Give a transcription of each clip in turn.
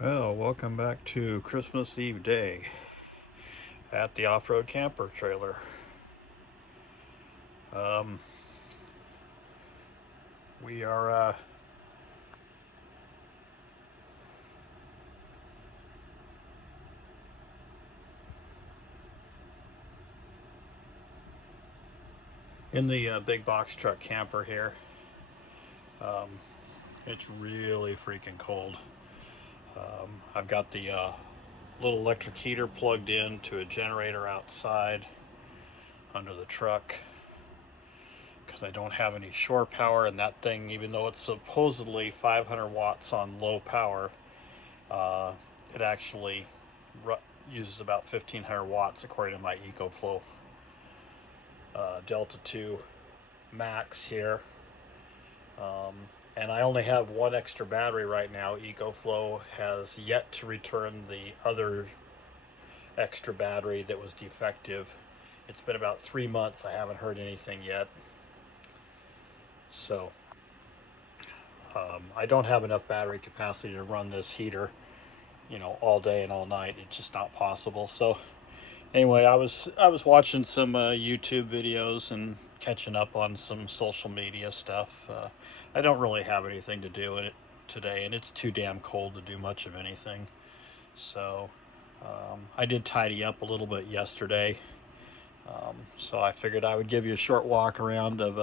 Well, welcome back to Christmas Eve day at the off-road camper trailer. Um, we are in the big box truck camper here. Um, it's really freaking cold. I've got the little electric heater plugged in to a generator outside under the truck because I don't have any shore power, and that thing, even though it's supposedly 500 watts on low power, it actually uses about 1500 watts according to my EcoFlow Delta 2 Max here. And I only have one extra battery right now. EcoFlow has yet to return the other extra battery that was defective. It's been about 3 months. I haven't heard anything yet. So I don't have enough battery capacity to run this heater, all day and all night. It's just not possible. So anyway, I was watching some YouTube videos and catching up on some social media stuff. I don't really have anything to do in it today, and it's too damn cold to do much of anything. So I did tidy up a little bit yesterday. So I figured I would give you a short walk around of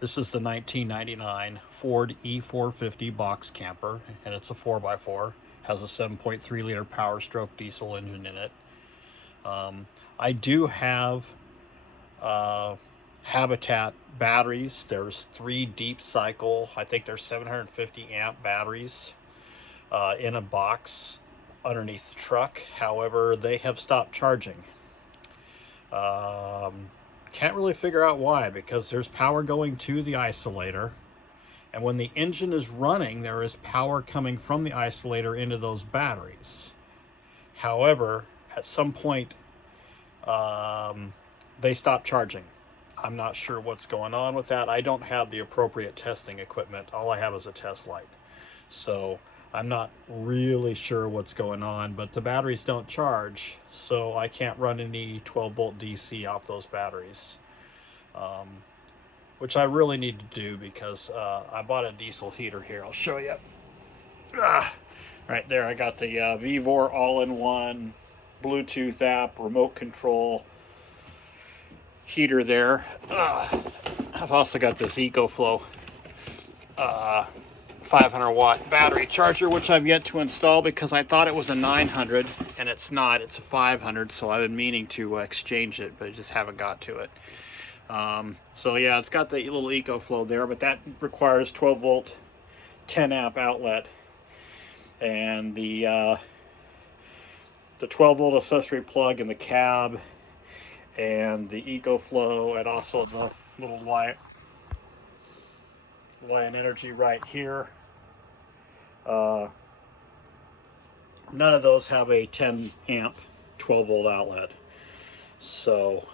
this is the 1999 Ford E450 box camper, and it's a 4x4. Has a 7.3 liter Power Stroke diesel engine in it. I do have Habitat batteries. There's 3 deep cycle, I think there's 750 amp batteries in a box underneath the truck. However, they have stopped charging. Can't really figure out why, because there's power going to the isolator, and when the engine is running, there is power coming from the isolator into those batteries. However, at some point they stop charging. I'm not sure what's going on with that. I don't have the appropriate testing equipment. All I have is a test light. So I'm not really sure what's going on, but the batteries don't charge, so I can't run any 12 volt DC off those batteries, which I really need to do because I bought a diesel heater here. I'll show you. Right there, I got the VVOR all-in-one Bluetooth app, remote control heater there. I've also got this EcoFlow 500 watt battery charger, which I've yet to install because I thought it was a 900 and it's not. It's a 500, so I've been meaning to exchange it, but I just haven't got to it. So yeah, it's got the little EcoFlow there, but that requires 12 volt 10 amp outlet, and the 12 volt accessory plug in the cab, and the EcoFlow, and also the little Lion Energy right here. None of those have a 10 amp 12 volt outlet. So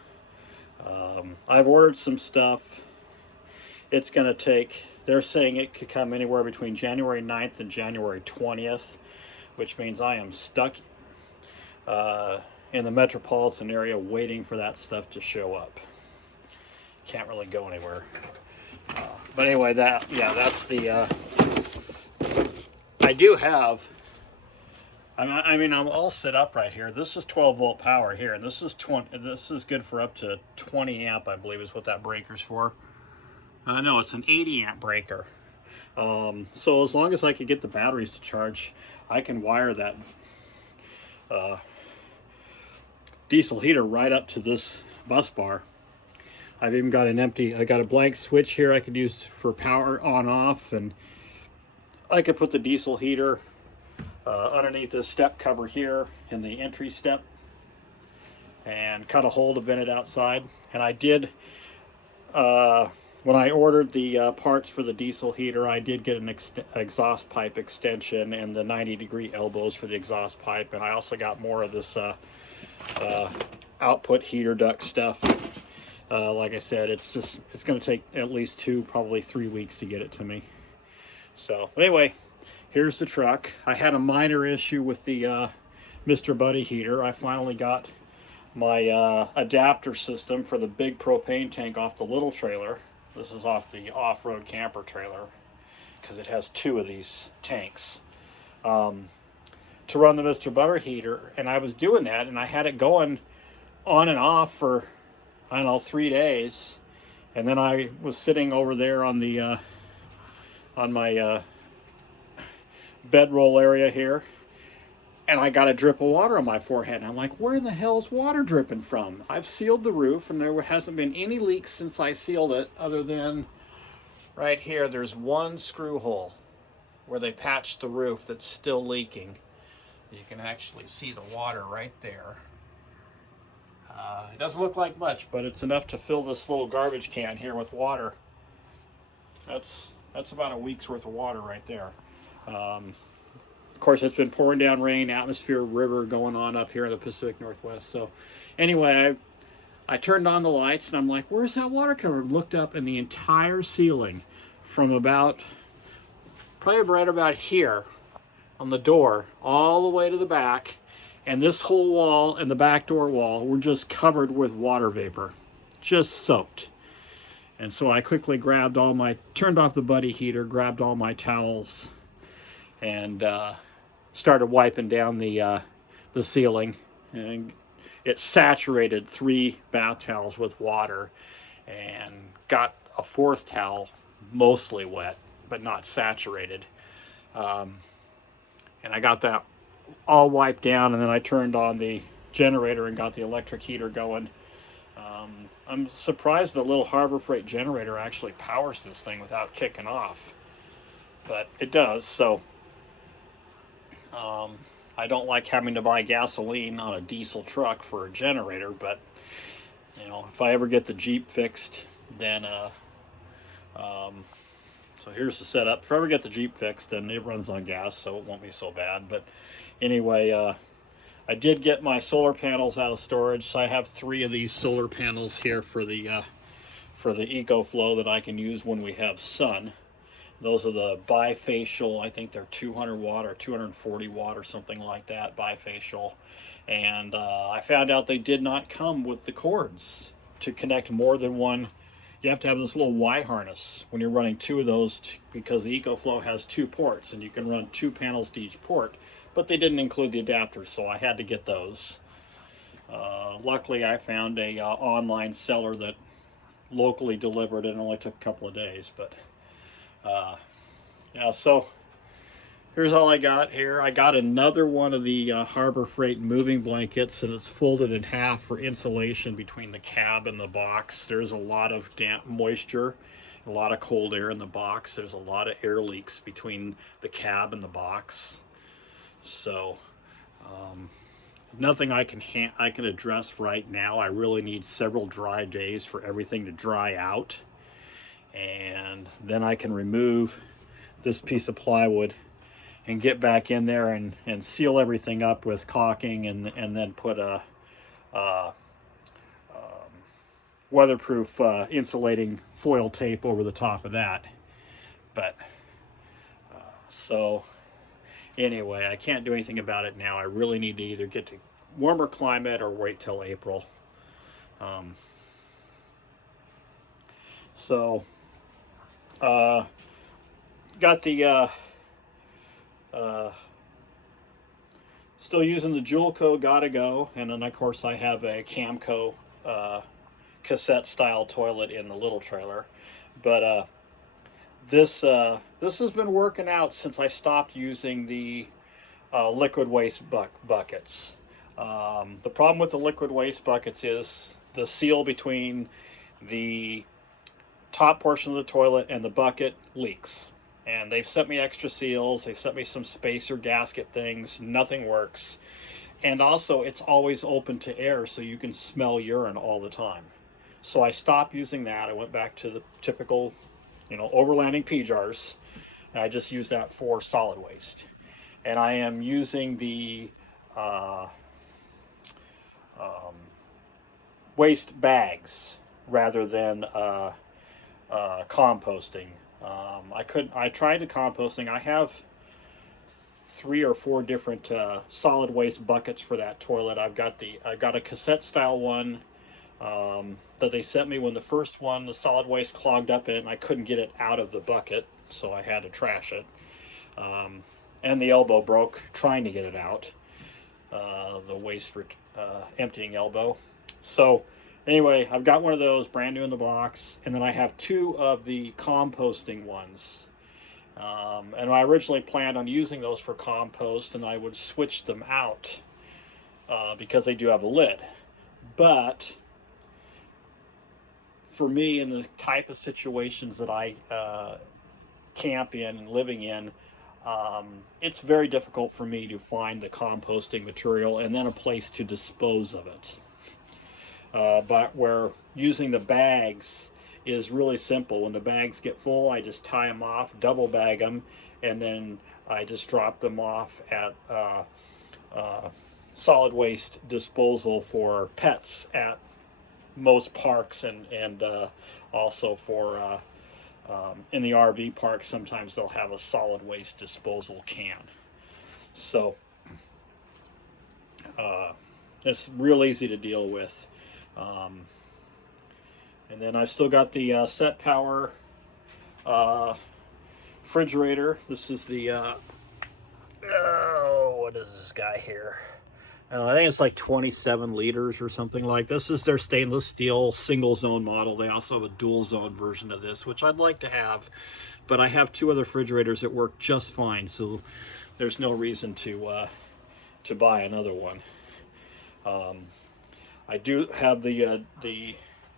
I've ordered some stuff. It's going to take, they're saying it could come anywhere between January 9th and January 20th, which means I am stuck in the metropolitan area waiting for that stuff to show up. Can't really go anywhere. But anyway, that's the I do have, I'm all set up right here. This is 12 volt power here, and this is good for up to 20 amp, I believe is what that breaker's for. No, it's an 80 amp breaker. So as long as I can get the batteries to charge, I can wire that diesel heater right up to this bus bar. I've even got I got a blank switch here I could use for power on off, and I could put the diesel heater underneath this step cover here in the entry step and cut a hole to vent it outside. And I did, when I ordered the parts for the diesel heater, I did get an exhaust pipe extension and the 90-degree elbows for the exhaust pipe, and I also got more of this output heater duct stuff. Like I said, it's going to take at least 2, probably 3 weeks to get it to me. So, but anyway, here's the truck. I had a minor issue with the Mr. Buddy heater. I finally got my adapter system for the big propane tank off the little trailer. This is off the off-road camper trailer because it has 2 of these tanks to run the Mr. Buddy heater. And I was doing that, and I had it going on and off for, I don't know, 3 days. And then I was sitting over there on the on my bedroll area here, and I got a drip of water on my forehead. And I'm like, where in the hell's water dripping from? I've sealed the roof, and there hasn't been any leaks since I sealed it, other than right here. There's one screw hole where they patched the roof that's still leaking. You can actually see the water right there. It doesn't look like much, but it's enough to fill this little garbage can here with water. That's about a week's worth of water right there. Of course, it's been pouring down rain, atmosphere, river going on up here in the Pacific Northwest. So anyway, I turned on the lights, and I'm like, where's that water coming? Looked up, and the entire ceiling from probably right about here on the door all the way to the back, and this whole wall and the back door wall were just covered with water vapor, just soaked. And so I quickly turned off the Buddy heater, grabbed all my towels, and started wiping down the ceiling. And it saturated 3 bath towels with water, and got a 4th towel mostly wet, but not saturated. And I got that all wiped down, and then I turned on the generator and got the electric heater going. I'm surprised the little Harbor Freight generator actually powers this thing without kicking off, but it does. So I don't like having to buy gasoline on a diesel truck for a generator, but you know, if I ever get the Jeep fixed, then so here's the setup. If I ever get the Jeep fixed, then it runs on gas, so it won't be so bad. But anyway, I did get my solar panels out of storage, so I have 3 of these solar panels here for the EcoFlow that I can use when we have sun. Those are the bifacial, I think they're 200 watt or 240 watt or something like that, bifacial. And I found out they did not come with the cords to connect more than one. You have to have this little Y harness when you're running 2 of those, because the EcoFlow has 2 ports, and you can run 2 panels to each port. But they didn't include the adapters, so I had to get those. Luckily, I found a online seller that locally delivered. It only took a couple of days, but yeah. So here's all I got here. I got another one of the Harbor Freight moving blankets, and it's folded in half for insulation between the cab and the box. There's a lot of damp moisture, a lot of cold air in the box. There's a lot of air leaks between the cab and the box. So nothing I can address right now. I really need several dry days for everything to dry out, and then I can remove this piece of plywood and get back in there and seal everything up with caulking, and then put a weatherproof insulating foil tape over the top of that. But so anyway, I can't do anything about it now. I really need to either get to warmer climate or wait till April. Got the still using the Julco Gotta Go, and then of course I have a Camco cassette style toilet in the little trailer. But this has been working out since I stopped using the liquid waste buckets. The problem with the liquid waste buckets is the seal between the top portion of the toilet and the bucket leaks. And they've sent me extra seals, they've sent me some spacer gasket things, nothing works. And also, it's always open to air, so you can smell urine all the time. So I stopped using that. I went back to the typical, overlanding pee jars. I just use that for solid waste. And I am using the waste bags rather than composting. I tried the composting. I have 3 or 4 different solid waste buckets for that toilet. I got a cassette style one that they sent me when the first one, the solid waste clogged up in it, and I couldn't get it out of the bucket, so I had to trash it. And the elbow broke trying to get it out, the waste emptying elbow. So anyway, I've got one of those brand new in the box, and then I have 2 of the composting ones. And I originally planned on using those for compost, and I would switch them out because they do have a lid. But for me, in the type of situations that I camp in and living in, it's very difficult for me to find the composting material and then a place to dispose of it. But where using the bags is really simple. When the bags get full, I just tie them off, double bag them, and then I just drop them off at solid waste disposal for pets at most parks, and also for in the RV park, sometimes they'll have a solid waste disposal can. So it's real easy to deal with. And then I've still got the Set Power refrigerator. This is the what is this guy here? I think it's like 27 liters or something like this. This is their stainless steel single zone model. They also have a dual zone version of this, which I'd like to have, but I have 2 other refrigerators that work just fine, so there's no reason to buy another one. I do have the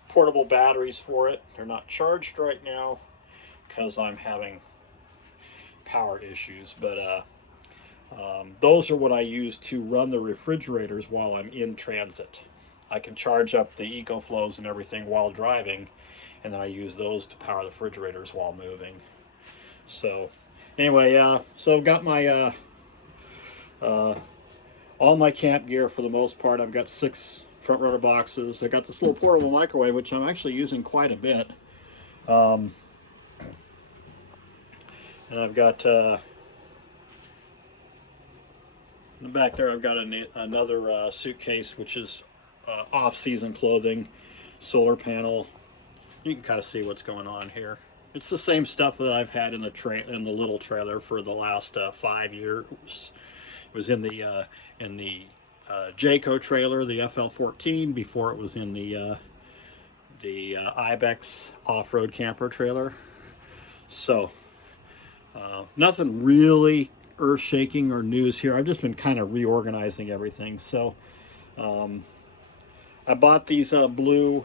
portable batteries for it. They're not charged right now because I'm having power issues, but those are what I use to run the refrigerators while I'm in transit. I can charge up the EcoFlows and everything while driving, and then I use those to power the refrigerators while moving. So anyway, so I've got my all my camp gear for the most part. I've got 6 front rotor boxes. I got this little portable microwave, which I'm actually using quite a bit. And I've got in the back there, I've got another suitcase, which is off-season clothing, solar panel. You can kind of see what's going on here. It's the same stuff that I've had in the little trailer for the last 5 years. It was in the Jayco trailer, the FL14, before it was in the Ibex off-road camper trailer. So nothing really earth-shaking or news here. I've just been kind of reorganizing everything. So I bought these blue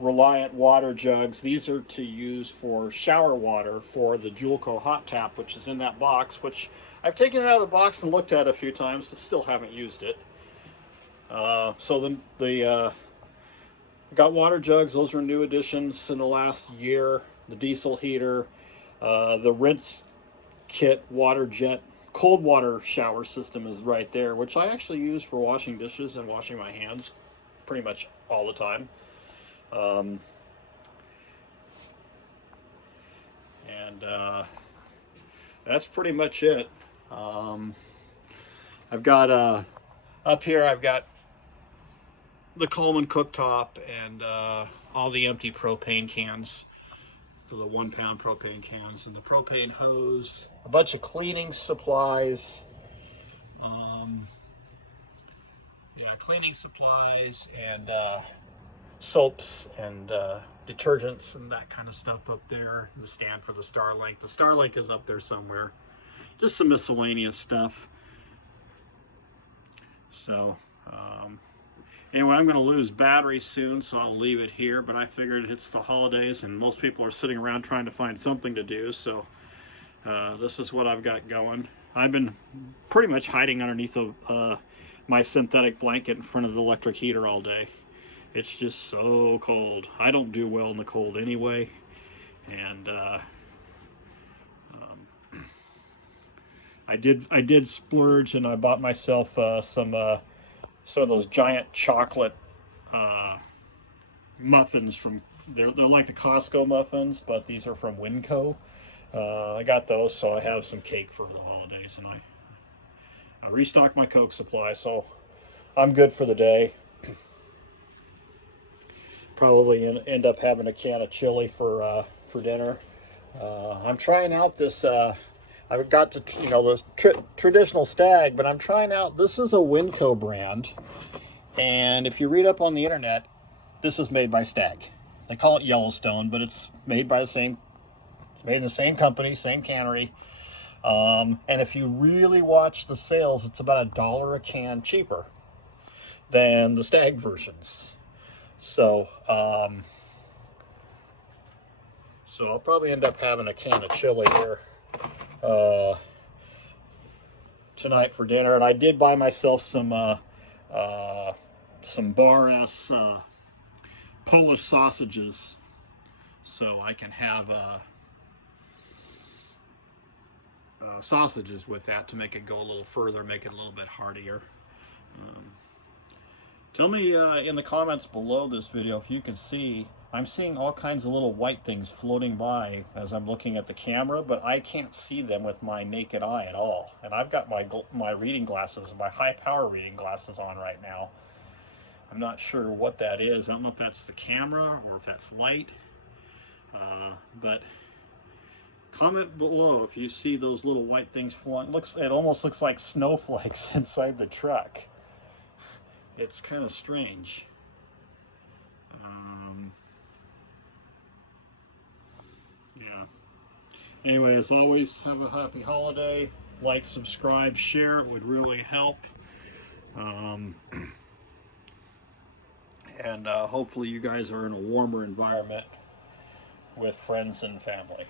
Reliant water jugs. These are to use for shower water for the Julco hot tap, which is in that box, which I've taken it out of the box and looked at a few times, but still haven't used it. So then got water jugs. Those are new additions in the last year. The diesel heater, the rinse kit water jet cold water shower system is right there, which I actually use for washing dishes and washing my hands pretty much all the time. That's pretty much it. I've got up here, I've got the Coleman cooktop and all the empty propane cans for the 1 pound propane cans, and the propane hose, a bunch of cleaning supplies, cleaning supplies and soaps and detergents and that kind of stuff up there. The stand for the Starlink. The Starlink is up there somewhere. Just some miscellaneous stuff. So anyway, I'm going to lose battery soon, so I'll leave it here, but I figured it's the holidays and most people are sitting around trying to find something to do, so this is what I've got going. I've been pretty much hiding underneath my synthetic blanket in front of the electric heater all day. It's just so cold. I don't do well in the cold anyway, and I did splurge, and I bought myself some of those giant chocolate muffins from they're like the Costco muffins, but these are from Winco, I got those, so I have some cake for the holidays, and I restocked my Coke supply, so I'm good for the day. Probably end up having a can of chili for dinner. I'm trying out this. I've got to, you know, the traditional Stag, but I'm trying out. This is a Winco brand, and if you read up on the internet, this is made by Stag. They call it Yellowstone, but it's made by the same. It's made in the same company, same cannery. And if you really watch the sales, it's about $1 a can cheaper than the Stag versions. So, so I'll probably end up having a can of chili here tonight for dinner. And I did buy myself some Bar S Polish sausages, so I can have sausages with that to make it go a little further, make it a little bit heartier. Tell me in the comments below this video if you can see, I'm seeing all kinds of little white things floating by as I'm looking at the camera, but I can't see them with my naked eye at all. And I've got my reading glasses, my high power reading glasses on right now. I'm not sure what that is. I don't know if that's the camera or if that's light, but comment below if you see those little white things flying. It almost looks like snowflakes inside the truck. It's kind of strange. Yeah. Anyway, as always, have a happy holiday. Like, subscribe, share. It would really help. And hopefully you guys are in a warmer environment with friends and family.